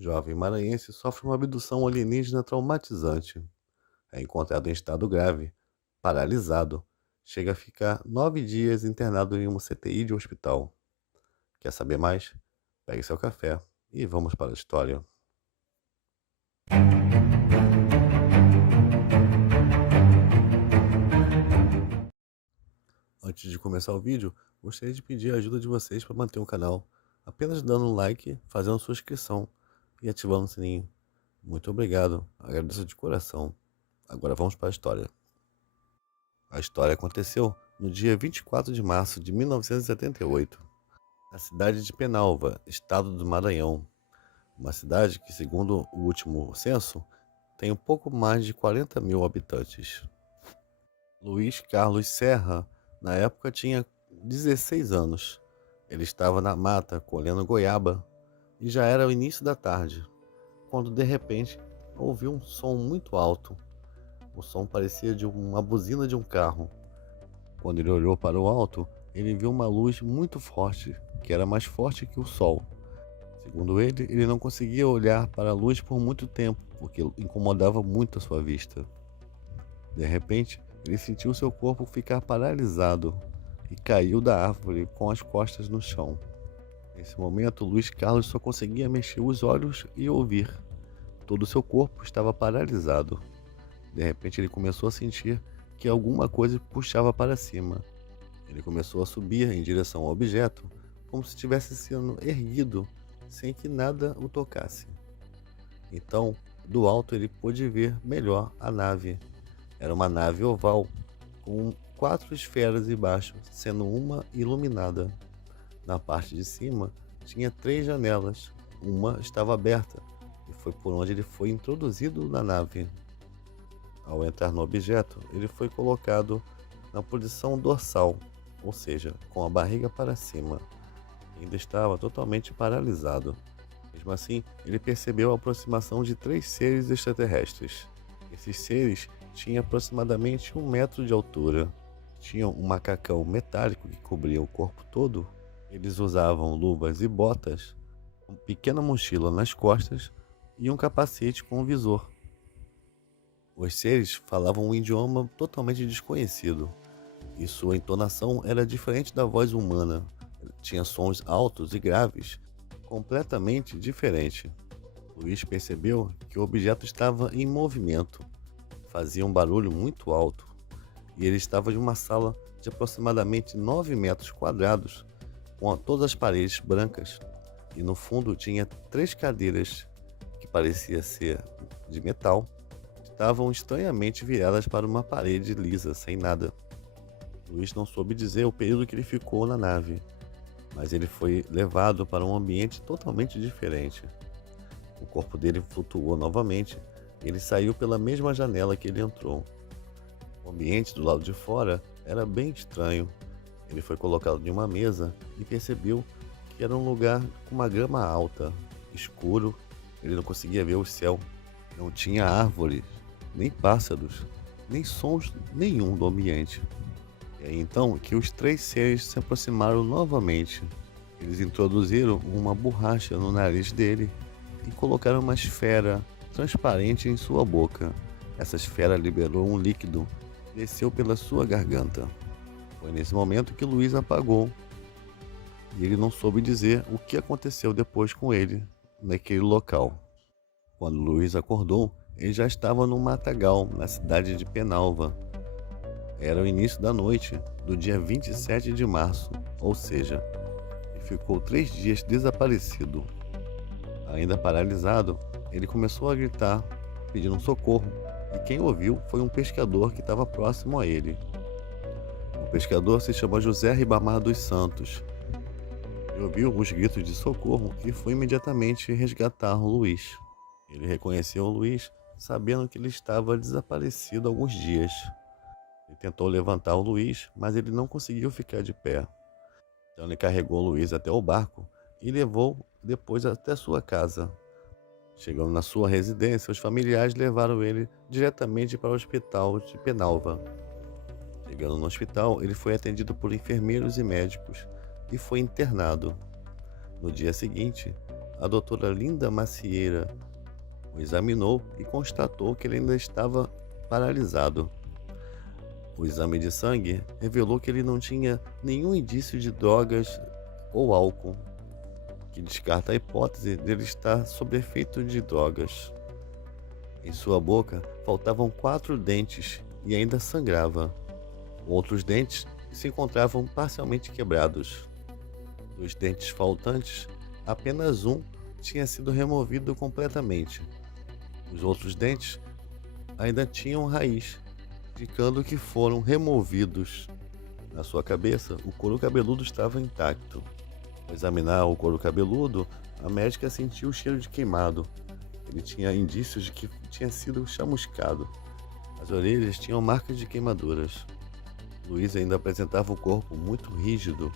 Jovem maranhense sofre uma abdução alienígena traumatizante. É encontrado em estado grave, paralisado. Chega a ficar 9 dias internado em uma CTI de hospital. Quer saber mais? Pegue seu café e vamos para a história. Antes de começar o vídeo, gostaria de pedir a ajuda de vocês para manter o canal, apenas dando um like, fazendo sua inscrição e ativando o sininho. Muito obrigado, agradeço de coração. Agora vamos para a história. A história aconteceu no dia 24 de março de 1978, na cidade de Penalva, estado do Maranhão. Uma cidade que, segundo o último censo, tem um pouco mais de 40 mil habitantes. Luiz Carlos Serra, na época, tinha 16 anos. Ele estava na mata colhendo goiaba e já era o início da tarde, quando de repente ouviu um som muito alto. O som parecia de uma buzina de um carro. Quando ele olhou para o alto, ele viu uma luz muito forte, que era mais forte que o sol. Segundo ele não conseguia olhar para a luz por muito tempo, porque incomodava muito a sua vista. De repente, ele sentiu seu corpo ficar paralisado e caiu da árvore com as costas no chão. Nesse momento, Luiz Carlos só conseguia mexer os olhos e ouvir. Todo o seu corpo estava paralisado. De repente, ele começou a sentir que alguma coisa puxava para cima. Ele começou a subir em direção ao objeto, como se estivesse sendo erguido, sem que nada o tocasse. Então, do alto ele pôde ver melhor a nave. Era uma nave oval, com 4 esferas embaixo, sendo uma iluminada. Na parte de cima, tinha 3 janelas. Uma estava aberta, e foi por onde ele foi introduzido na nave. Ao entrar no objeto, ele foi colocado na posição dorsal, ou seja, com a barriga para cima. Ainda estava totalmente paralisado. Mesmo assim, ele percebeu a aproximação de 3 seres extraterrestres. Esses seres tinham aproximadamente 1 metro de altura. Tinham um macacão metálico que cobria o corpo todo. Eles usavam luvas e botas, uma pequena mochila nas costas e um capacete com um visor. Os seres falavam um idioma totalmente desconhecido, e sua entonação era diferente da voz humana. Tinha sons altos e graves, completamente diferente. Luiz percebeu que o objeto estava em movimento, fazia um barulho muito alto, e ele estava em uma sala de aproximadamente 9 metros quadrados, com todas as paredes brancas, e no fundo tinha 3 cadeiras que parecia ser de metal, estavam estranhamente viradas para uma parede lisa, sem nada. Luiz não soube dizer o período que ele ficou na nave, mas ele foi levado para um ambiente totalmente diferente. O corpo dele flutuou novamente e ele saiu pela mesma janela que ele entrou. O ambiente do lado de fora era bem estranho. Ele foi colocado em uma mesa e percebeu que era um lugar com uma grama alta, escuro. Ele não conseguia ver o céu. Não tinha árvores, nem pássaros, nem sons nenhum do ambiente. É então que os 3 seres se aproximaram novamente. Eles introduziram uma borracha no nariz dele e colocaram uma esfera transparente em sua boca. Essa esfera liberou um líquido que desceu pela sua garganta. Foi nesse momento que Luiz apagou e ele não soube dizer o que aconteceu depois com ele naquele local. Quando Luiz acordou, ele já estava no matagal, na cidade de Penalva. Era o início da noite do dia 27 de março, ou seja, ele ficou 3 dias desaparecido. Ainda paralisado, ele começou a gritar, pedindo socorro, e quem ouviu foi um pescador que estava próximo a ele. O pescador se chama José Ribamar dos Santos. Ele ouviu os gritos de socorro e foi imediatamente resgatar o Luiz. Ele reconheceu o Luiz, sabendo que ele estava desaparecido há alguns dias. Ele tentou levantar o Luiz, mas ele não conseguiu ficar de pé. Então ele carregou o Luiz até o barco e levou depois até sua casa. Chegando na sua residência, os familiares levaram ele diretamente para o hospital de Penalva. Chegando no hospital, ele foi atendido por enfermeiros e médicos e foi internado. No dia seguinte, a doutora Linda Macieira o examinou e constatou que ele ainda estava paralisado. O exame de sangue revelou que ele não tinha nenhum indício de drogas ou álcool, que descarta a hipótese dele estar sob efeito de drogas. Em sua boca faltavam 4 dentes e ainda sangrava. Outros dentes se encontravam parcialmente quebrados. Dos dentes faltantes, apenas um tinha sido removido completamente. Os outros dentes ainda tinham raiz, indicando que foram removidos. Na sua cabeça, o couro cabeludo estava intacto. Ao examinar o couro cabeludo, a médica sentiu o cheiro de queimado. Ele tinha indícios de que tinha sido chamuscado. As orelhas tinham marcas de queimaduras. Luiz ainda apresentava um corpo muito rígido.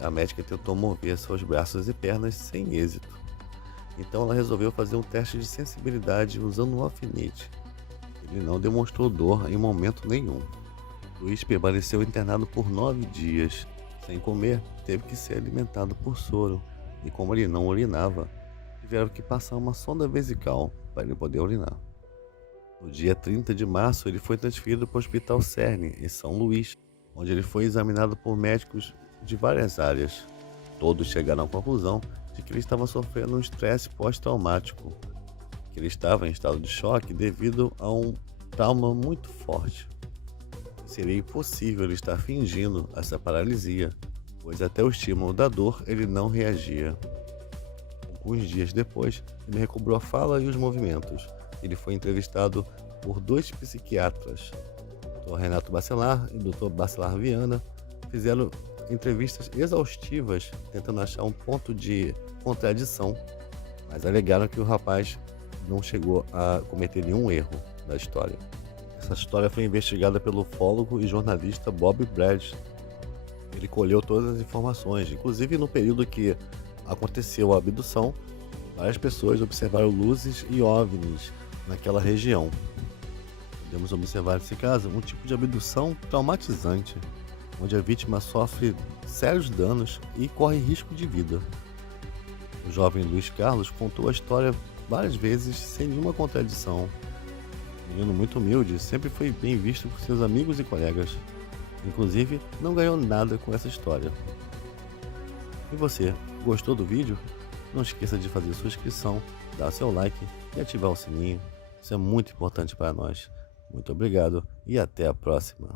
A médica tentou mover seus braços e pernas sem êxito. Então ela resolveu fazer um teste de sensibilidade usando um alfinete. Ele não demonstrou dor em momento nenhum. Luiz permaneceu internado por 9 dias. Sem comer, teve que ser alimentado por soro. E como ele não urinava, tiveram que passar uma sonda vesical para ele poder urinar. No dia 30 de março, ele foi transferido para o Hospital Cerne, em São Luís, onde ele foi examinado por médicos de várias áreas. Todos chegaram à conclusão de que ele estava sofrendo um estresse pós-traumático, que ele estava em estado de choque devido a um trauma muito forte. Seria impossível ele estar fingindo essa paralisia, pois até o estímulo da dor ele não reagia. Alguns dias depois, ele recobrou a fala e os movimentos. Ele foi entrevistado por 2 psiquiatras, o Dr. Renato Bacelar e o Dr. Bacelar Viana. Fizeram entrevistas exaustivas, tentando achar um ponto de contradição, mas alegaram que o rapaz não chegou a cometer nenhum erro da história. Essa história foi investigada pelo ufólogo e jornalista Bob Brad. Ele colheu todas as informações, inclusive no período que aconteceu a abdução, várias pessoas observaram luzes e OVNIs naquela região. Podemos observar nesse caso um tipo de abdução traumatizante, onde a vítima sofre sérios danos e corre risco de vida. O jovem Luiz Carlos contou a história várias vezes sem nenhuma contradição. Menino muito humilde, sempre foi bem visto por seus amigos e colegas. Inclusive, não ganhou nada com essa história. E você, gostou do vídeo? Não esqueça de fazer sua inscrição, dar seu like e ativar o sininho. Isso é muito importante para nós. Muito obrigado e até a próxima.